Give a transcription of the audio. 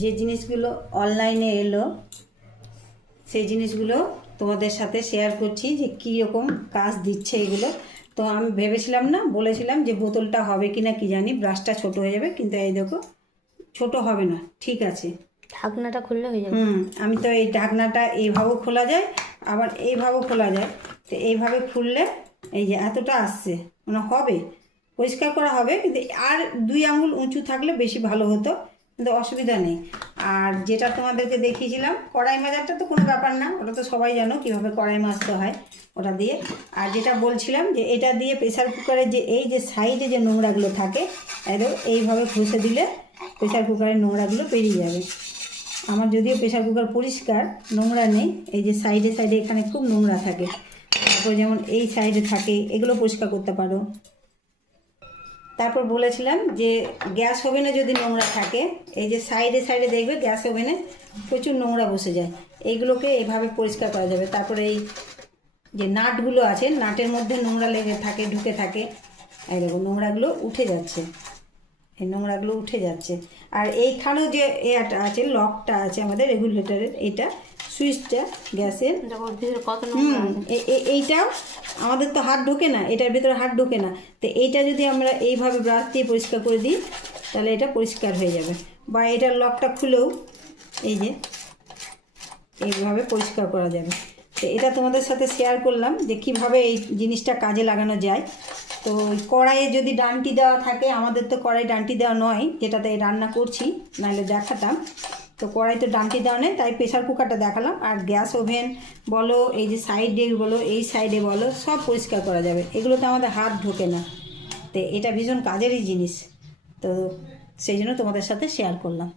যে জিনিসগুলো অনলাইনে এলো সেই জিনিসগুলো তোমাদের সাথে শেয়ার করছি যে কীরকম কাজ দিচ্ছে এগুলো। তো আমি ভেবেছিলাম না, বলেছিলাম যে বোতলটা হবে কি না কি জানি, ব্রাশটা ছোট হয়ে যাবে, কিন্তু এই দেখো ছোট হবে না, ঠিক আছে। ঢাকনাটা খুললে হয়ে যাবে। আমি তো এই ঢাকনাটা এইভাবেও খোলা যায়, আবার এইভাবেও খোলা যায়। তো এইভাবে খুললে এই যে এতটা আসছে, মানে হবে, পরিষ্কার করা হবে, কিন্তু আর 2 আঙুল উঁচু থাকলে বেশি ভালো হতো, কিন্তু অসুবিধা নেই। আর যেটা তোমাদেরকে দেখিয়েছিলাম কড়াই মাজারটা তো কোনো ব্যাপার না, ওটা তো সবাই জানো কীভাবে কড়াই মাজতে হয় ওটা দিয়ে। আর যেটা বলছিলাম যে এটা দিয়ে প্রেসার কুকারের যে এই যে সাইডে যে নোংরাগুলো থাকে একদম এইভাবে ঘষে দিলে প্রেসার কুকারের নোংরাগুলো বেরিয়ে যাবে। আমার যদিও প্রেসার কুকার পরিষ্কার, নোংরা নেই। এই যে সাইডে সাইডে এখানে খুব নোংরা থাকে, তারপর যেমন এই সাইডে থাকে, এগুলো পরিষ্কার করতে পারো। তারপর বলেছিলাম যে গ্যাস ওভেনে যদি নোংরা থাকে, এই যে সাইডে সাইডে দেখবে গ্যাস ওভেনে প্রচুর নোংরা বসে যায়, এইগুলোকে এইভাবে পরিষ্কার করা যাবে। তারপরে এই যে নাটগুলো আছে, নাটের মধ্যে নোংরা লেগে থাকে, ঢুকে থাকে, এই দেখো নোংরাগুলো উঠে যাচ্ছে, এই নোংরাগুলো উঠে যাচ্ছে। আর এইখানেও যে এটা আছে, লকটা আছে আমাদের রেগুলেটরের, এটা সুইচটা গ্যাসের, কত এইটাও আমাদের তো হাত ঢোকে না, এটার ভিতরে হাত ঢোকে না। তো এইটা যদি আমরা এইভাবে ব্রাশ দিয়ে পরিষ্কার করে দিই তাহলে এটা পরিষ্কার হয়ে যাবে। বা এটার লকটা খুলেও এই যে এইভাবে পরিষ্কার করা যাবে। তো এটা তোমাদের সাথে শেয়ার করলাম যে কীভাবে এই জিনিসটা কাজে লাগানো যায়। তো কড়াইয়ে যদি ডান্টি দেওয়া থাকে, আমাদের তো কড়াই ডান্টি দেওয়া নয়, যেটাতে রান্না করছি, নাহলে দেখাতাম। তো কড়াই তো ডান্টি দেওয়া নেই, তাই প্রেসার কুকারটা দেখালাম। আর গ্যাস ওভেন বলো, এই যে সাইডে বলো, এই সাইডে বলো, সব পরিষ্কার করা যাবে, এগুলোতে আমাদের হাত ঢোকে না। তো এটা ভীষণ কাজেরই জিনিস, তো সেই জন্য তোমাদের সাথে শেয়ার করলাম।